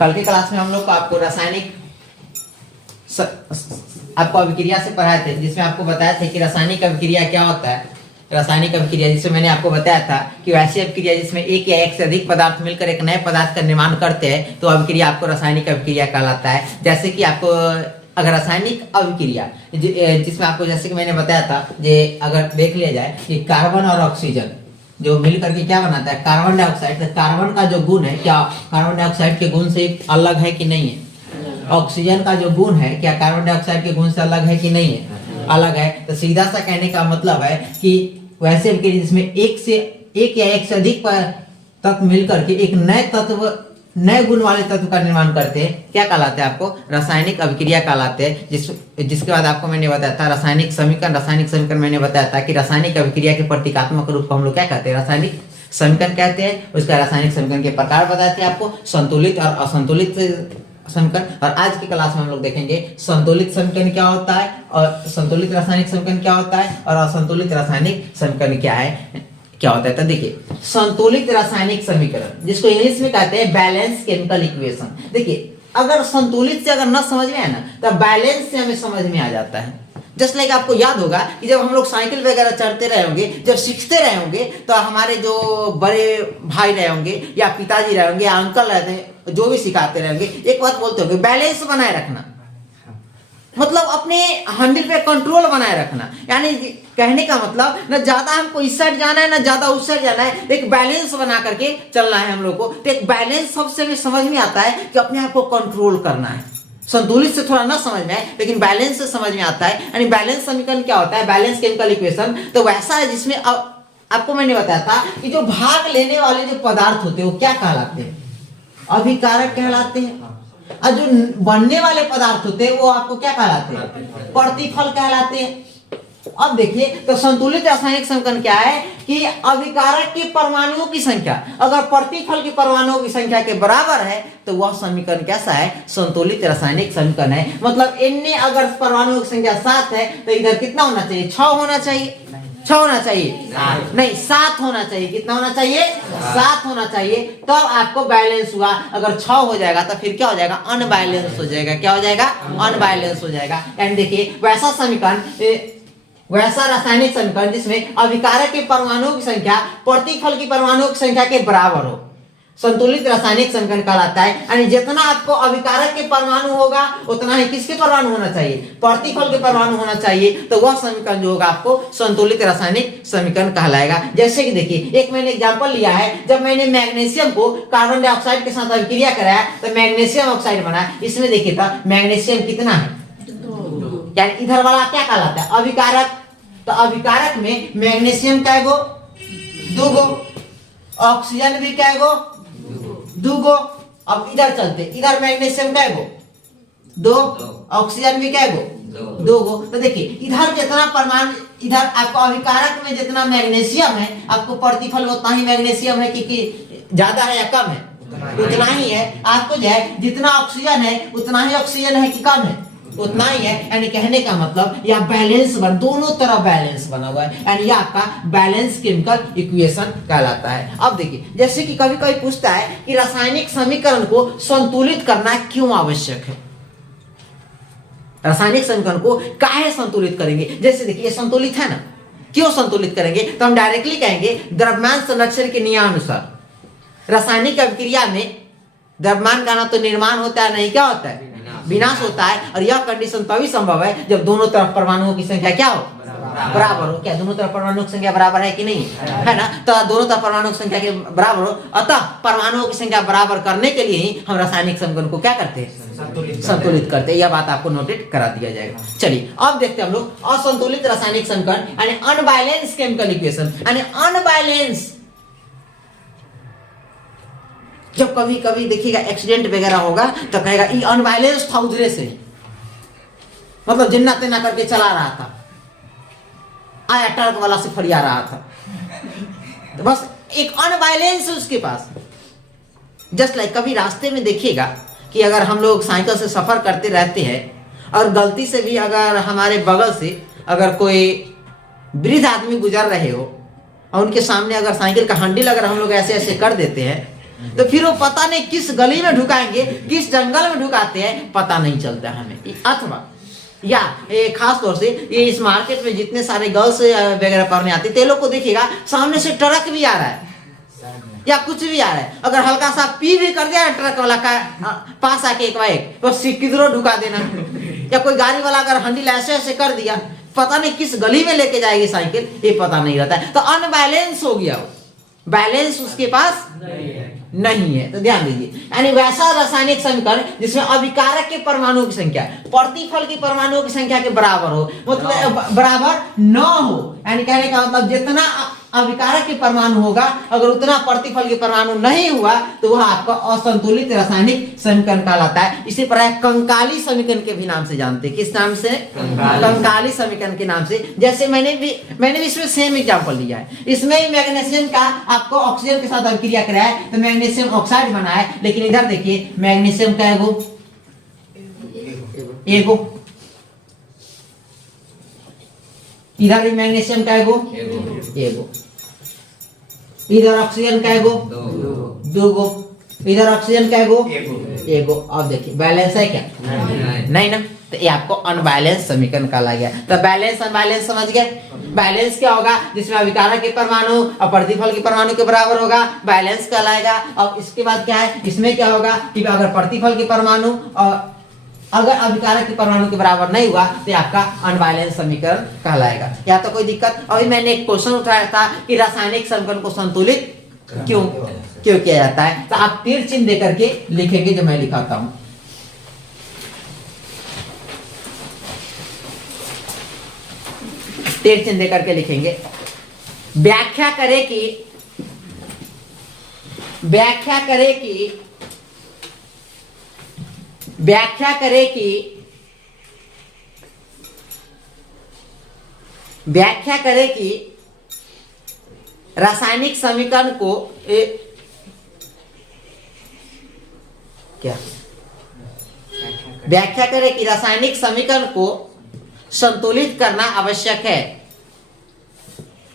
कल के क्लास में हम लोग आपको रासायनिक आपको अभिक्रिया से पढ़ाए थे, जिसमें आपको बताया था कि रासायनिक अभिक्रिया क्या होता है। रासायनिक अभिक्रिया जिसमें मैंने आपको बताया था कि वैसी अभिक्रिया जिसमें एक या एक से अधिक पदार्थ मिलकर एक नए पदार्थ का निर्माण करते हैं तो अभिक्रिया आपको रासायनिक अभिक्रिया कहलाता है। जैसे कि आपको अगर रासायनिक अभिक्रिया जिसमें आपको जैसे कि मैंने बताया था, जे अगर देख लिया जाए कि कार्बन और ऑक्सीजन जो मिल करके क्या बनाता है, कार्बन डाइऑक्साइड। तो कार्बन का जो गुण है, क्या कार्बन डाइऑक्साइड के गुण से अलग है कि नहीं है? ऑक्सीजन का जो गुण है क्या कार्बन डाइऑक्साइड के गुण से अलग है कि नहीं है? अलग है। तो सीधा सा कहने का मतलब है कि वैसे अभिक्रिया जिसमें एक या एक से अधिक तत्व मिलकर के एक नए गुण वाले तत्व का निर्माण करते हैं, क्या कहलाते हैं? आपको रासायनिक अभिक्रिया कहलाते हैं। जिसके बाद आपको मैंने बताया था रासायनिक समीकरण मैंने बताया था कि रासायनिक अभिक्रिया के प्रतीकात्मक रूप को हम लोग क्या कहते हैं? रासायनिक समीकरण कहते हैं। उसका रासायनिक समीकरण के प्रकार बताए थे आपको, संतुलित और असंतुलित समीकरण। और आज की क्लास में हम लोग देखेंगे संतुलित समीकरण क्या होता है और संतुलित रासायनिक समीकरण क्या होता है और असंतुलित रासायनिक समीकरण क्या होता है। तो देखिए, संतुलित रासायनिक समीकरण जिसको इंग्लिश में कहते हैं बैलेंस केमिकल इक्वेशन। देखिए, अगर संतुलित से अगर न समझ में आए ना तो बैलेंस से हमें समझ में आ जाता है। जस्ट लाइक आपको याद होगा कि जब हम लोग साइकिल वगैरह चढ़ते रहे होंगे, जब सीखते रहे होंगे, तो हमारे जो बड़े भाई रहे होंगे या पिताजी रहे होंगे या अंकल रहते हैं, जो भी सिखाते रहेंगे, एक बात बोलते होंगे, बैलेंस बनाए रखना, मतलब अपने हैंडल पे कंट्रोल बनाए रखना। यानी कहने का मतलब न ज्यादा हमको इस साइड जाना है न ज्यादा उस साइड जाना है, एक बैलेंस बना करके चलना है हम लोग को। तो एक बैलेंस सबसे में समझ में आता है कि अपने आप को कंट्रोल करना है। संतुलित से थोड़ा ना समझ में आए लेकिन बैलेंस से समझ में आता है। यानी बैलेंस समीकरण क्या होता है? बैलेंस केमिकल इक्वेशन तो वैसा है जिसमें आपको मैंने बताया था कि जो भाग लेने वाले जो पदार्थ होते हैं वो क्या कहलाते हैं? अभिकारक कहलाते हैं। और जो बनने वाले पदार्थ होते हैं वो आपको क्या कहलाते हैं? प्रतिफल कहलाते हैं। अब देखिए, तो संतुलित रासायनिक समीकरण क्या है कि अभिकारक के परमाणुओं की संख्या अगर प्रतिफल के परमाणुओं की संख्या के बराबर है तो वह समीकरण कैसा है? संतुलित रासायनिक समीकरण है। मतलब Na अगर परमाणुओं की संख्या 7 है तो इधर कितना होना चाहिए? 6 होना चाहिए। 6 होना चाहिए? नहीं, 7 होना चाहिए। कितना होना चाहिए? 7 होना चाहिए। तब आपको बैलेंस हुआ। अगर 6 हो जाएगा तो फिर क्या हो जाएगा? अनबैलेंस हो जाएगा। क्या हो जाएगा? अनबैलेंस हो जाएगा। एंड देखिए, वैसा समीकरण, वैसा रासायनिक समीकरण जिसमें अभिकारक के परमाणुओं की संख्या प्रतिफल की परमाणुओं की संख्या के बराबर हो, संतुलित रासायनिक समीकरण कहलाता है। यानी जितना आपको अभिकारक के परमाणु होगा उतना ही किसके परमाणु होना चाहिए? प्रतिफल के परमाणु होना चाहिए। तो वह समीकरण जो होगा आपको संतुलित रासायनिक समीकरण कहलाएगा। जैसे कि देखिए, एक मैंने एग्जांपल लिया है, जब मैंने मैग्नीशियम को कार्बन डाइऑक्साइड के साथ अभिक्रिया कराया तो मैग्नीशियम ऑक्साइड बना। इसमें देखिए था मैग्नीशियम कितना है? यानी इधर वाला क्या कहलाता है? अभिकारक। तो अभिकारक में मैग्नीशियम क्या गो? 2 गो। ऑक्सीजन भी क्या गो? 2 गो। अब इधर चलते, इधर मैग्नीशियम क्या गो? 2। ऑक्सीजन भी क्या गो? 2 गो। तो देखिए, इधर जितना परमाणु, इधर आपको अभिकारक में जितना मैग्नीशियम है, आपको प्रतिफल उतना ही मैग्नीशियम है कि ज्यादा है या कम है? उतना ही है। आपको जो है जितना ऑक्सीजन है उतना ही ऑक्सीजन है कि कम है? उतना ही है। यानी कहने का मतलब यह बैलेंस दोनों तरफ बैलेंस बना हुआ है। यानी यह आपका बैलेंस केमिकल इक्वेशन कहलाता है। अब देखिए, जैसे कि कभी कभी पूछता है कि रासायनिक समीकरण को संतुलित करना क्यों आवश्यक है? रासायनिक समीकरण को काहे संतुलित करेंगे? जैसे देखिए, ये संतुलित है ना, क्यों संतुलित करेंगे? तो हम डायरेक्टली कहेंगे द्रव्यमान संरक्षण के नियमानुसार रासायनिक अभिक्रिया में द्रव्यमान का ना तो निर्माण होता है नहीं क्या होता है? विनाश होता है। और यह कंडीशन तभी संभव है जब दोनों तरफ परमाणुओं की संख्या क्या हो? बराबर हो। क्या दोनों तरफ परमाणुओं की संख्या बराबर है कि नहीं है ना? तो दोनों तरफ परमाणुओं की संख्या के बराबर हो। अतः परमाणुओं की संख्या बराबर करने के लिए ही हम रासायनिक समीकरण को क्या करते हैं? संतुलित करते हैं। यह बात आपको नोटेट करा दिया जाएगा। चलिए, अब देखते हैं हम लोग असंतुलित रासायनिक समीकरण यानी अनबैलेंस केमिकल इक्वेशन। यानी अनबैलेंस, जब कभी कभी देखिएगा एक्सीडेंट वगैरह होगा तो कहेगा ये अनबैलेंस था उधरे से, मतलब जिन्ना तेना करके चला रहा था, आया ट्रक वाला से फरिया रहा था, तो बस एक अनबैलेंस उसके पास। जस्ट लाइक कभी रास्ते में देखिएगा कि अगर हम लोग साइकिल से सफर करते रहते हैं और गलती से भी अगर हमारे बगल से अगर कोई वृद्ध आदमी गुजर रहे हो और उनके सामने अगर साइकिल का हैंडल अगर हम लोग ऐसे ऐसे कर देते हैं तो फिर वो पता नहीं किस गली में ढुकाएंगे, किस जंगल में ढुकाते हैं, पता नहीं चलता हमें। अथवा या खास तौर से ये इस मार्केट में जितने सारे गर्ल्स वगैरह पढ़ने आते थे, लोग को देखिएगा सामने से ट्रक भी आ रहा है या कुछ भी आ रहा है, अगर हल्का सा पी भी कर दिया ट्रक वाला का पास आके एक बार तो किधरों ढुका देना, या कोई गाड़ी वाला अगर हैंडल ऐसे ऐसे कर दिया, पता नहीं किस गली में लेके जाएगी साइकिल, ये पता नहीं रहता है। तो अनबैलेंस हो गया, बैलेंस उसके पास नहीं है। तो ध्यान दीजिए, यानी वैसा रासायनिक समीकरण जिसमें अभिकारक के परमाणुओं की संख्या प्रतिफल की परमाणुओं की संख्या के बराबर हो, मतलब बराबर न हो, यानी कहने का मतलब जितना अभिकारक के परमाणु होगा अगर उतना प्रतिफल के परमाणु नहीं हुआ तो वह आपका असंतुलित रासायनिक समीकरण कहलाता है। इसी प्रकार कंकाली समीकरण के भी नाम से जानते हैं। किस नाम से? कंकाली समीकरण के नाम से। जैसे मैंने भी इसमें सेम एग्जांपल लिया है। इसमें मैग्नीशियम का आपको ऑक्सीजन के साथ अभिक्रिया कराया है तो मैग्नीशियम ऑक्साइड बना है, लेकिन इधर देखिए मैग्नीशियम का एगो, इधर भी मैग्नीशियम का एगो, इधर ऑक्सीजन का एगो, दो, इधर ऑक्सीजन का एगो। अब देखिए बैलेंस है क्या? नहीं ना, तो ये आपको अनबैलेंस समीकरण कहा गया। तो बैलेंस अनबैलेंस समझ गए। बैलेंस क्या होगा? जिसमें अभिकारक के परमाणु और प्रतिफल के परमाणु के बराबर होगा, बैलेंस कहलाएगा। अब इसके बाद क्या है, इसमें क्या होगा कि अगर प्रतिफल के परमाणु और अगर अभिकारक के परमाणु के बराबर नहीं हुआ तो आपका अनबैलेंस समीकरण कहलाएगा। या तो कोई दिक्कत? अभी मैंने एक क्वेश्चन उठाया था कि रासायनिक समीकरण को संतुलित क्यों किया जाता है, तो आप तीर चिन्ह देकर के लिखेंगे जो मैं लिखाता हूं। तीर चिन्ह देकर के लिखेंगे। व्याख्या करे कि रासायनिक समीकरण को व्याख्या करे कि रासायनिक समीकरण को संतुलित करना आवश्यक है।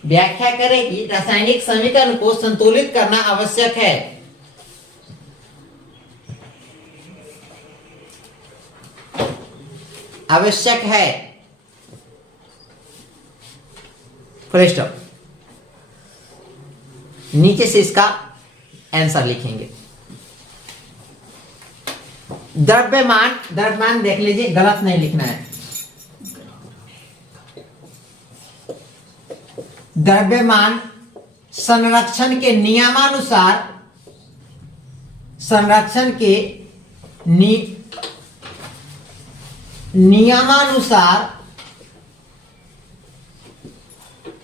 व्याख्या करे कि रासायनिक समीकरण को संतुलित करना आवश्यक है। आवश्यक है, फुल स्टॉप। नीचे से इसका आंसर लिखेंगे। द्रव्यमान देख लीजिए, गलत नहीं लिखना है। द्रव्यमान संरक्षण के नियमानुसार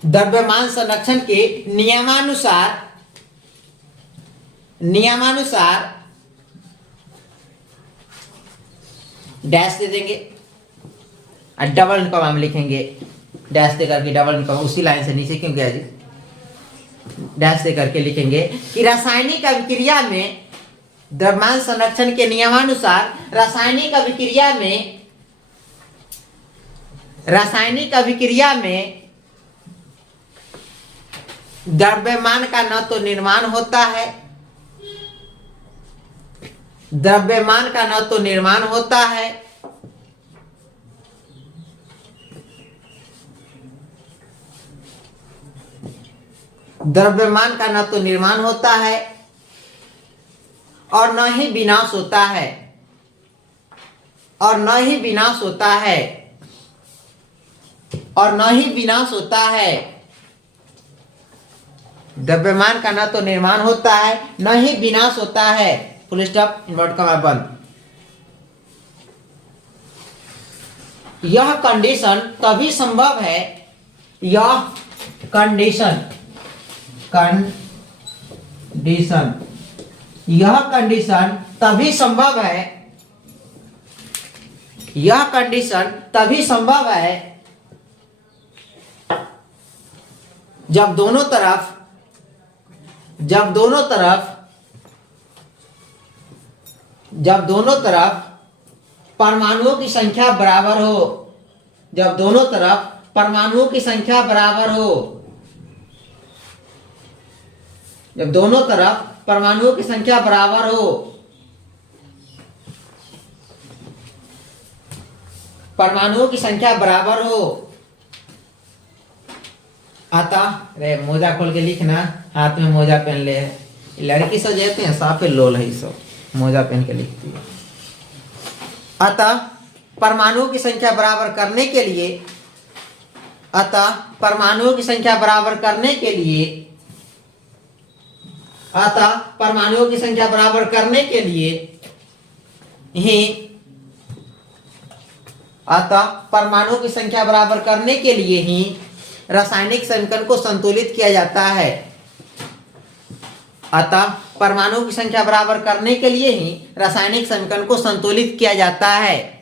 द्रव्यमान संरक्षण के नियमानुसार डैश दे देंगे और डबल इनकम हम लिखेंगे। डैश दे करके डबल इनकम उसी लाइन से नीचे क्यों गया जी, डैश दे करके लिखेंगे कि रासायनिक अभिक्रिया में द्रव्यमान संरक्षण के नियमानुसार रासायनिक अभिक्रिया में द्रव्यमान का न तो निर्माण होता है, द्रव्यमान का न तो निर्माण होता है द्रव्यमान का न तो निर्माण होता है और न ही विनाश होता है, और न ही विनाश होता है, और न ही विनाश होता है। द्रव्यमान का न तो निर्माण होता है न ही विनाश होता है। फुल स्टॉप, इन्वर्ट कमा बंद। यह कंडीशन तभी संभव है, यह कंडीशन यह कंडीशन तभी संभव है, यह कंडीशन तभी संभव है जब दोनों तरफ परमाणुओं की संख्या बराबर हो, जब दोनों तरफ परमाणुओं की संख्या बराबर हो, जब दोनों तरफ परमाणुओं की संख्या बराबर हो, परमाणुओं की संख्या बराबर हो, अतः रे मोजा खोल के लिखना, हाथ में मोजा पहन ले, लड़की सब कहते हैं साफे लोल है, सब मोजा पहन के लिखती है। अतः परमाणुओं की संख्या बराबर करने के लिए, अतः परमाणुओं की संख्या बराबर करने के लिए, अतः परमाणुओं की संख्या बराबर करने के लिए ही, अतः परमाणुओं की संख्या बराबर करने के लिए ही रासायनिक समीकरण को संतुलित किया जाता है। अतः परमाणुओं की संख्या बराबर करने के लिए ही रासायनिक समीकरण को संतुलित किया जाता है।